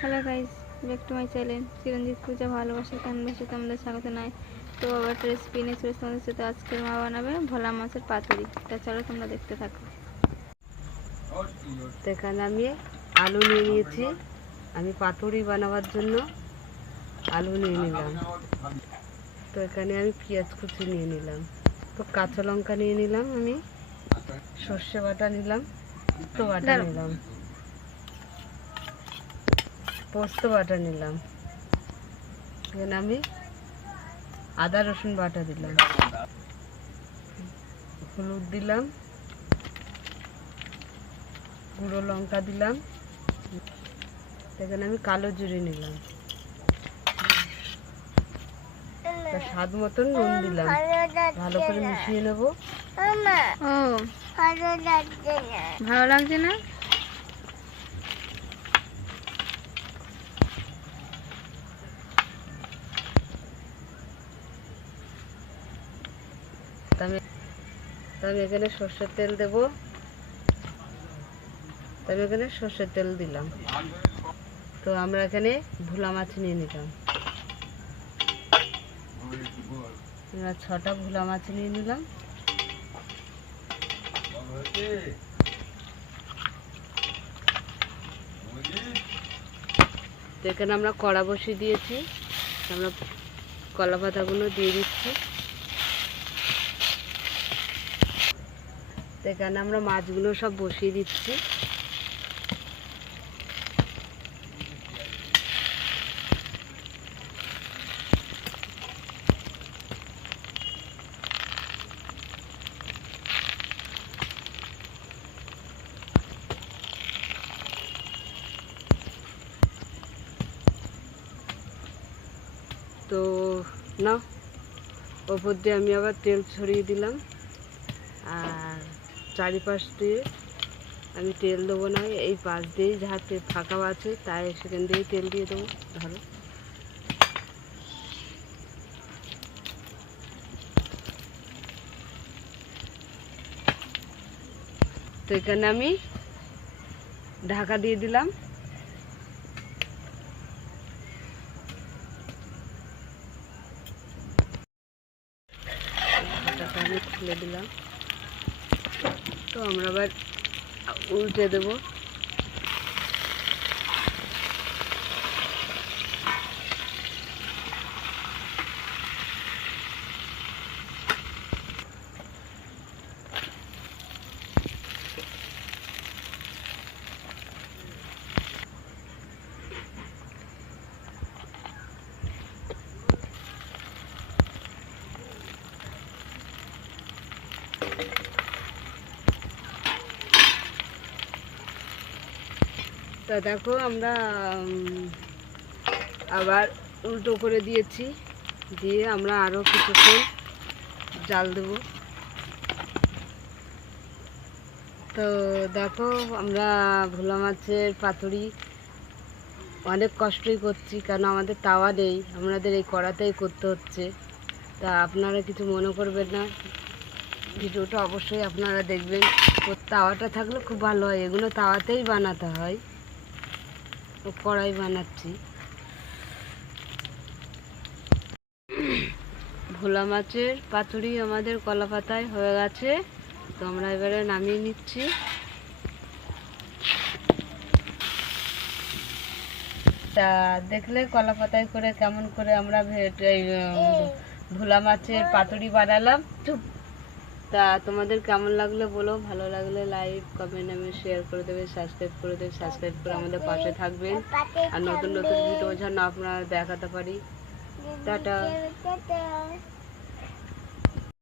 Hello guys, back to my channel Chiranjit Puja ভালোবাসা ক্যানভাসে তোমাদের স্বাগত নাই। তো আবার একটা রেসিপি নিয়ে চলে তোমাদের সাথে। আজকের মা বানাবে ভোলা মাছের পাতুরি। তা চলো তোমরা দেখতে থাকো। এখানে আমি আলু নিয়ে নিয়েছি। আমি পাতুরি বানাবার জন্য আলু নিয়ে নিলাম। তো এখানে আমি পেঁয়াজ কুচি নিয়ে নিলাম, তো কাঁচা লঙ্কা নিয়ে নিলাম, আমি সর্ষে বাটা নিলাম, শুক্তো বাটা নিলাম, পোস্ত বাটা নিলাম, এখানে আমি আদা রসুন বাটা দিলাম, হলুদ দিলাম, গুঁড়ো লঙ্কা দিলাম, এখানে আমি কালো জিরে নিলাম, স্বাদ মতন নুন দিলাম। ভালো করে মিশিয়ে নেব। ও ভালো লাগছে না? আমি এখানে সর্ষের তেল দেব। আমি এখানে সর্ষের তেল দিলাম। তো আমরা এখানে ভোলা মাছ নিয়ে নিলাম। আমরা 6টা ভোলা মাছ নিয়ে নিলাম। তো এখানে আমরা কড়া বসিয়ে দিয়েছি। আমরা কলা পাতাগুলো দিয়ে দিচ্ছি। তো এখানে আমরা মাছগুলো সব বসিয়ে দিচ্ছি। তো না, ওপর দিয়ে আমি আবার তেল ছড়িয়ে দিলাম। আর চারিপাশ দিয়ে আমি তেল দেবো না, এই পাশ দিয়েই যাহা ফাঁকা আছে তাই সেখান দিয়েই তেল দিয়ে দেবো। ধরো, তো এখানে আমি ঢাকা দিয়ে দিলাম। ঢাকাটা আমি খুলে দিলাম। তো আমরা আবার উল্টে দেবো। তা দেখো, আমরা আবার উল্টো করে দিয়েছি। দিয়ে আমরা আরও কিছুক্ষণ জাল দেব। তো দেখো, আমরা ভোলা মাছের পাতুরি অনেক কষ্টই করছি, কারণ আমাদের তাওয়া নেই, আমাদের এই কড়াতেই করতে হচ্ছে। তা আপনারা কিছু মনে করবেন না, ভিডিওটা অবশ্যই আপনারা দেখবেন। তাওয়াটা থাকলে খুব ভালো হয়। এগুলো তাওয়াতেই বানাতে হয়, ও কড়াই বানাচ্ছি। ভোলা মাছের পাতুরি আমাদের কলা পাতায় হয়ে গেছে। তো আমরা এবারে নামিয়ে নিচ্ছি। তা দেখলে কলা পাতায় করে কেমন করে আমরা ভোলা মাছের পাতুরি বানালাম। তা তোমাদের কেমন লাগলো বলো। ভালো লাগলে লাইক কমেন্ট আমি শেয়ার করে দেবে, সাবস্ক্রাইব করে দেবে। সাবস্ক্রাইব করে আমাদের পাশে থাকবেন। আর নতুন নতুন ভিডিও যেন আপনারা দেখাতে পারি। টাটা।